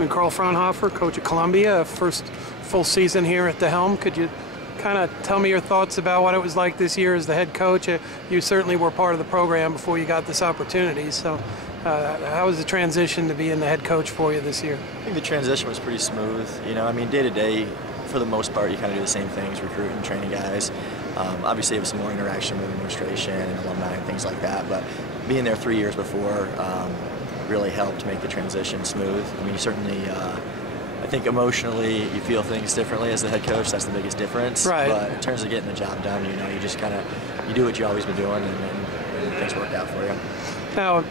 been Carl Fronhofer, coach at Columbia, first full season here at the helm. Could you kind of tell me your thoughts about what it was like this year as the head coach? You certainly were part of the program before you got this opportunity, so how was the transition to being the head coach for you this year? I think the transition was pretty smooth. You know, I mean, day to day, for the most part, you kind of do the same things, recruit and training guys. Obviously, you have some more interaction with administration and alumni and things like that, but being there 3 years before really helped make the transition smooth. I mean, you certainly, I think emotionally, you feel things differently as the head coach. That's the biggest difference. Right. But in terms of getting the job done, you know, you just kind of, you do what you've always been doing, and things work out for you. Now,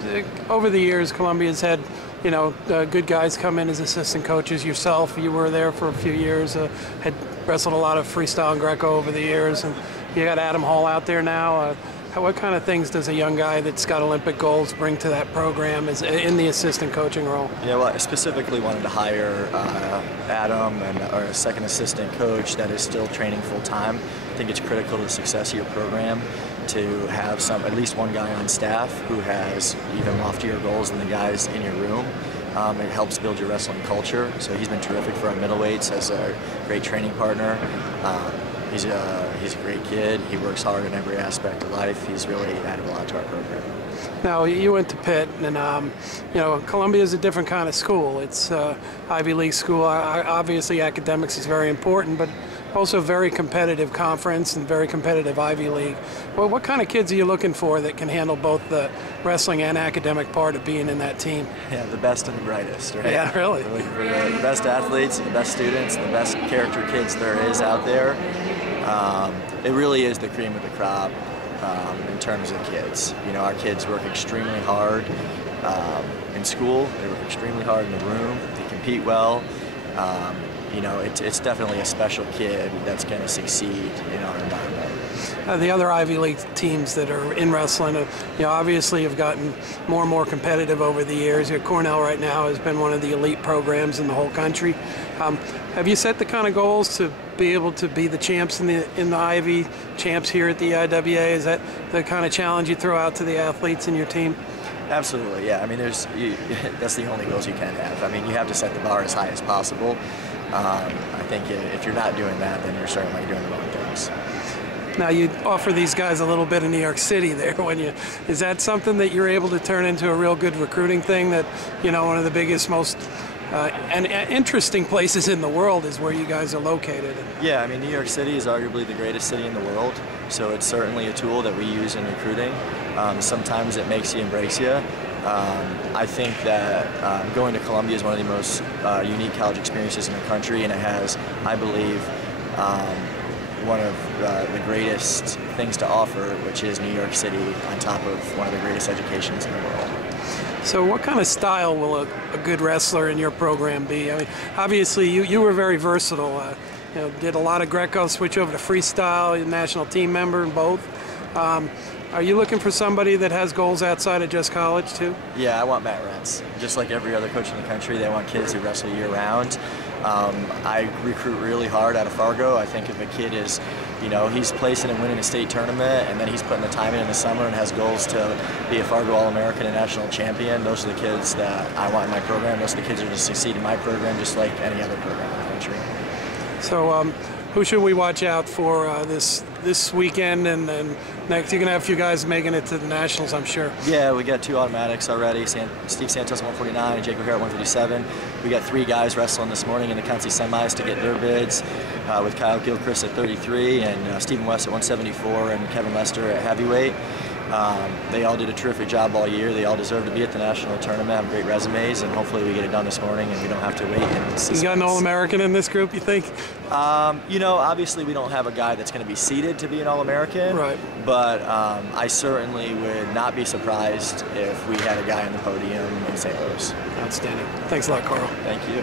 over the years, Columbia's had, you know, good guys come in as assistant coaches. Yourself, you were there for a few years, had wrestled a lot of freestyle and Greco over the years, and you got Adam Hall out there now. What kind of things does a young guy that's got Olympic goals bring to that program as in the assistant coaching role? Yeah, well, I specifically wanted to hire Adam or a second assistant coach that is still training full time. I think it's critical to the success of your program to have at least one guy on staff who has even loftier goals than the guys in your room. It helps build your wrestling culture. So he's been terrific for our middleweights as a great training partner. He's a great kid. He works hard in every aspect of life. He's really added a lot to our program. Now, you went to Pitt, and you know, Columbia is a different kind of school. It's Ivy League school. Obviously, academics is very important, but also very competitive conference and very competitive Ivy League. Well, what kind of kids are you looking for that can handle both the wrestling and academic part of being in that team? Yeah, the best and the brightest, right? Yeah, really. We're looking for the best athletes, the best students, the best character kids there is out there. It really is the cream of the crop in terms of kids. You know, our kids work extremely hard in school. They work extremely hard in the room. They compete well. You know, it's definitely a special kid that's going to succeed in our environment. The other Ivy League teams that are in wrestling, you know, obviously have gotten more and more competitive over the years. Cornell right now has been one of the elite programs in the whole country. Have you set the kind of goals to be able to be the champs in the Ivy, champs here at the IWA? Is that the kind of challenge you throw out to the athletes in your team? Absolutely, yeah. I mean, that's the only goals you can have. I mean, you have to set the bar as high as possible. I think if you're not doing that, then you're certainly doing the wrong things. Now, you offer these guys a little bit of New York City there. Is that something that you're able to turn into a real good recruiting thing? That, you know, one of the biggest, most and interesting places in the world is where you guys are located. Yeah, I mean, New York City is arguably the greatest city in the world, so it's certainly a tool that we use in recruiting. Sometimes it makes you and breaks you. I think that going to Columbia is one of the most unique college experiences in the country, and it has, I believe, one of the greatest things to offer, which is New York City on top of one of the greatest educations in the world. So what kind of style will a good wrestler in your program be? I mean, obviously you were very versatile. You know, did a lot of Greco, switch over to freestyle, you're a national team member in both. Are you looking for somebody that has goals outside of just college too? Yeah, I want mat rents. Just like every other coach in the country, they want kids who wrestle year-round. I recruit really hard out of Fargo. I think if a kid is, you know, he's placing and winning a state tournament, and then he's putting the time in the summer and has goals to be a Fargo All-American and national champion, those are the kids that I want in my program. Those are the kids who are going to succeed in my program just like any other program in the country. So who should we watch out for this weekend and next? You're going to have a few guys making it to the Nationals, I'm sure. Yeah, we got 2 automatics already, Steve Santos at 149 and Jake O'Hare at 157. We got 3 guys wrestling this morning in the County semis to get their bids, with Kyle Gilchrist at 33 and Stephen West at 174 and Kevin Lester at heavyweight. They all did a terrific job all year. They all deserve to be at the national tournament, have great resumes, and hopefully we get it done this morning and we don't have to wait. You got an All-American in this group, you think? You know, obviously we don't have a guy that's going to be seeded to be an All-American, right? But I certainly would not be surprised if we had a guy on the podium in St. Louis. Outstanding. Thanks a lot, Carl. Thank you.